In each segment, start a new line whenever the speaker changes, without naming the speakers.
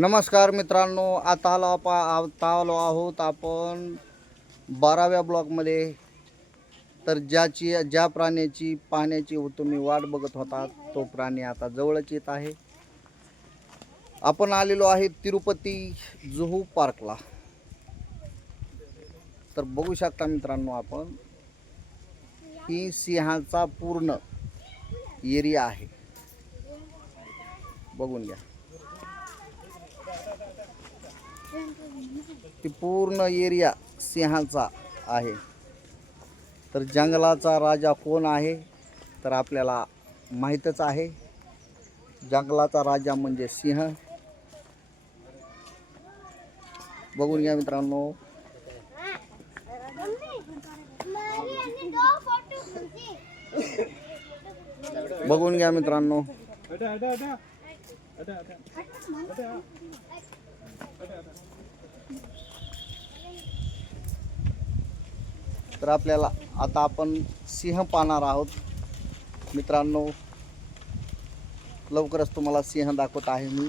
नमस्कार मित्रांनो आता आलो आप आता आलो आहोत आपण बाराव्या ब्लॉकमध्ये तर ज्याची ज्या प्राण्याची पाहण्याची तुम्ही वाट बघत होता तो प्राणी आता जवळच येत आहे. आपण आलेलो आहे तिरुपती जुहू पार्कला. तर बघू शकता मित्रांनो आपण ही सिंहाचा पूर्ण एरिया आहे. बघून घ्या. ती पूर्ण एरिया सिंहाचा आहे. तर जंगलाचा राजा कोण आहे? तर आपल्याला माहीतच आहे. जंगलाचा राजा म्हणजे सिंह. बघून घ्या मित्रांनो. बघून घ्या मित्रांनो. तर आपल्याला आता आपण सिंह पाहणार आहोत. मित्रांनो लवकरच तुम्हाला सिंह दाखवत आहे मी.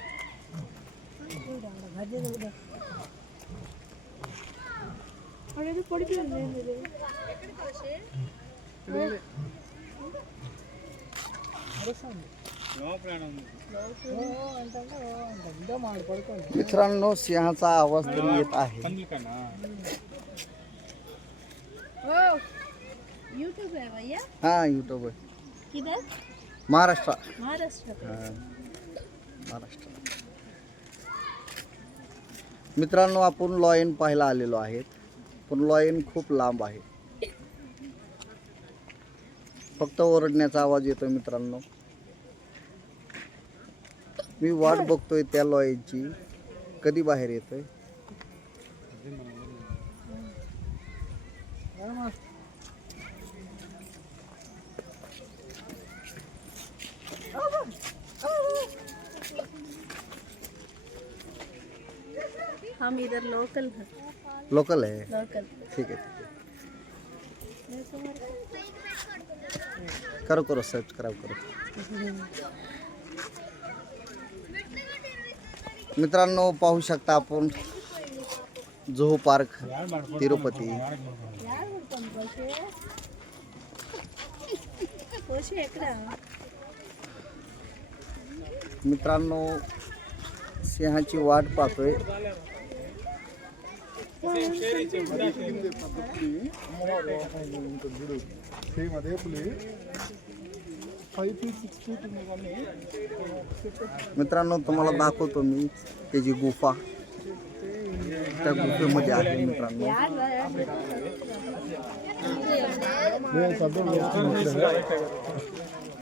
मित्रांनो सिंहाचा आवाज तरी येत आहे.
है.
हा युट्यूब महाराष्ट्र.
महाराष्ट्र.
महाराष्ट्र. मित्रांनो आपण लॉयन पाहायला आलेलो आहेत. पण लॉयन खूप लांब आहे. फक्त ओरडण्याचा आवाज येतोय मित्रांनो. मी वाट बघतोय त्या लॉयनची कधी बाहेर येतोय?
हम इधर लोकल हैं।
लोकल है?
लोकल
ठीक है करो करो सबस्क्राईब करो। मित्रांनो पाहू शकता आपण जुहू पार्क तिरुपती। मित्रांनो सिंहाची वाट पाहतोय। मित्रांनो तुम्हाला दाखवतो मी त्याची गुफा. त्या गुफेमध्ये आहे मित्रांनो.
यार